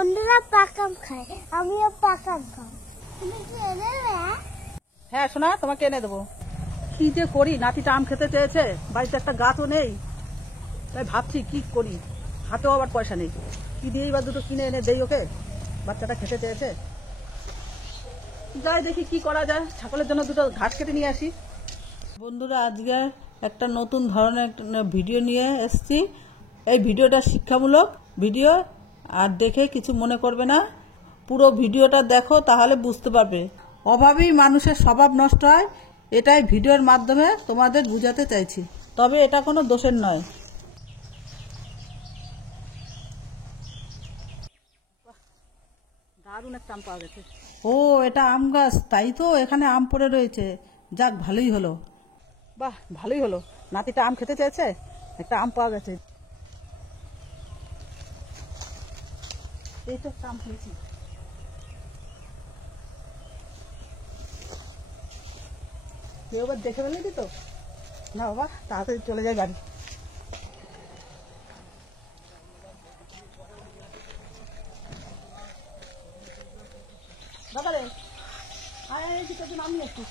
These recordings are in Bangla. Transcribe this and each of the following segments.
বন্ধুরা পাকাম খায়, আমিও পাকাম খাই। তুমি কি এনে দেবে? হ্যাঁ শোনা, তোমাকে এনে দেবো। কি যে করি, নাতিটা আম খেতে চেয়েছে, বাড়িতে একটা গাছও নেই, তাই ভাবছি কি করি, হাতেও আবার পয়সা নেই, কি দিয়েই বা দুটো কিনে এনে দেই ওকে, বাচ্চাটা খেতে চেয়েছে। যাই দেখি কি করা যায়, ছাগলের জন্য দুটো ঘাস কেটে নিয়ে আসি। বন্ধুরা, আজকে একটা নতুন ধরনের ভিডিও নিয়ে এসেছি। এই ভিডিওটা শিক্ষামূলক ভিডিও, আর দেখে কিছু মনে করবে না, পুরো ভিডিওটা দেখো, তাহলে বুঝতে পারবে। অভাবী মানুষের স্বভাব নষ্ট হয়, এটাই ভিডিওর মাধ্যমে তোমাদের বুঝাতে চাইছি, তবে এটা কোনো দোষের নয়। দারুণ একটা আম পাওয়া গেছে। ও, এটা আম গাছ, তাই তো এখানে আম পড়ে রয়েছে। যাক, ভালোই হলো। বাহ, ভালোই হলো, নাতিটা আম খেতে চেয়েছে, একটা আম পাওয়া গেছে। এই তো আম খেয়েছি। কেউ এবার দেখে ফেলে দিত না বাবা, তাড়াতাড়ি চলে যায় বাড়ি। দাদা রে, আয় তোর নাম নিয়ে আসছি,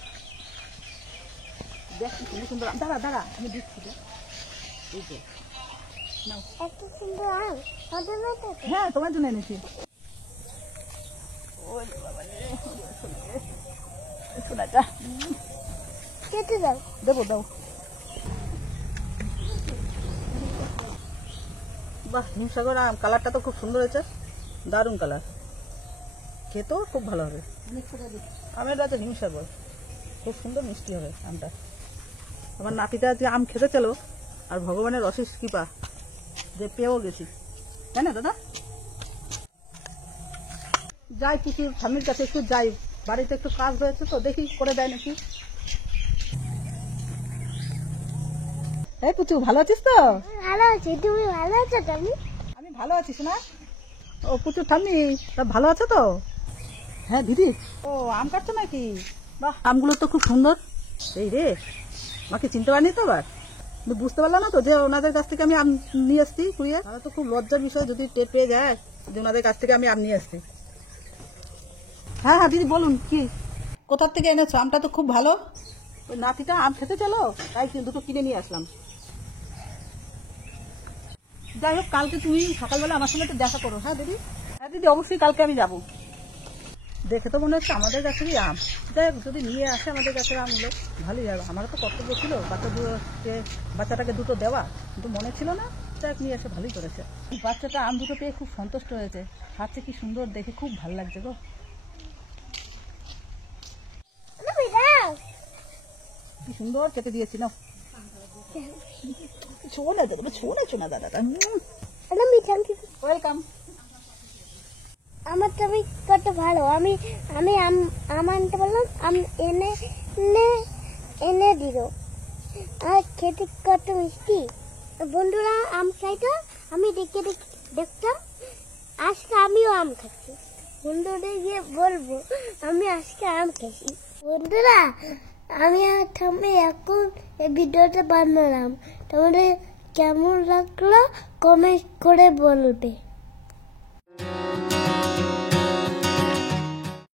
দেখ কি সুন্দর আম। দাঁড়া দাঁড়া, আমি দিচ্ছি। এই যে নাও, এত সুন্দর আম হ্যাঁ তোমার জন্য এনেছি। শোনাটা কেটে দাও। দেবো, দাও। বাহ, হিমসাগর আম, কালারটা তো খুব সুন্দর হয়েছে, দারুণ কালার, খেতেও খুব ভালো হবে। আমের রাজা হিমসাগর, খুব সুন্দর মিষ্টি হবে আমটা। আমার নাতিটা যে আম খেতে ছিল, আর ভগবানের অশেষ কৃপা যে পেয়েও গেছি, তাই না দাদা? যাই কিছু স্বামীর কাছে একটু যাই, বাড়িতে একটু কাজ রয়েছে তো, দেখি করে দেয় নাকি। এই পুচু, ভালো আছিস তো? ভালো আছি, তুমি ভালো আছো? আমি ভালো আছিস না? ও পুচু ঠাম্মি, তা ভালো আছো তো? হ্যাঁ দিদি। ও, আম কাটছো নাকি? বাহ, আমগুলো তো খুব সুন্দর। এই রে, আমাকে চিনতে পারিনি তো আবার, বুঝতে পারলাম না তো যে ওনাদের কাছ থেকে আমি আম নিয়ে আসছি কুড়িয়ে। তাহলে তো খুব লজ্জার বিষয় যদি টের পেয়ে যায় যে ওনাদের কাছ থেকে আমি আম নিয়ে আসছি। হ্যাঁ হ্যাঁ দিদি, বলুন কি, কোথার থেকে এনেছো? আমটা তো খুব ভালো। ওই নাতিটা আম খেতে চলো, তাই দুটো কিনে নিয়ে আসলাম। যাই হোক, কালকে তুমি সকালবেলা আমার সঙ্গে একটু দেখা করো। হ্যাঁ দিদি, হ্যাঁ দিদি, অবশ্যই কালকে আমি যাবো। দেখে তো মনে হচ্ছে আমাদের গাছেরই আম। যাই হোক, যদি নিয়ে আসে আমাদের গাছের আমগুলো, ভালোই হবে। আমারও তো কর্তব্য ছিল বাচ্চাটাকে দুটো দেওয়া, কিন্তু মনে ছিল না। যাই হোক, নিয়ে এসে ভালোই করেছে। বাচ্চাটা আম দুটো পেয়ে খুব সন্তুষ্ট হয়েছে, খাচ্ছে কি সুন্দর, দেখে খুব ভালো লাগছে গো। কি সুন্দর কেটে দিয়েছি না, শোনা দাদা, শোনা দাদাটা। ওয়েলকাম। আমার তুমি কত ভালো, আমি আমি আম আনতে বললাম, আম এনে এনে এনে দিল, আর খেতে কত মিষ্টি। বন্ধুরা, আম খাইতো, আমি দেখতাম, আজকে আমিও আম খাচ্ছি। বন্ধুদের গিয়ে বলবো আমি আজকে আম খাচ্ছি। বন্ধুরা, আমি আর ঠাম্মি এখন এই ভিডিওটা বানালাম, তোমাদের কেমন লাগলো কমেন্ট করে বলবে।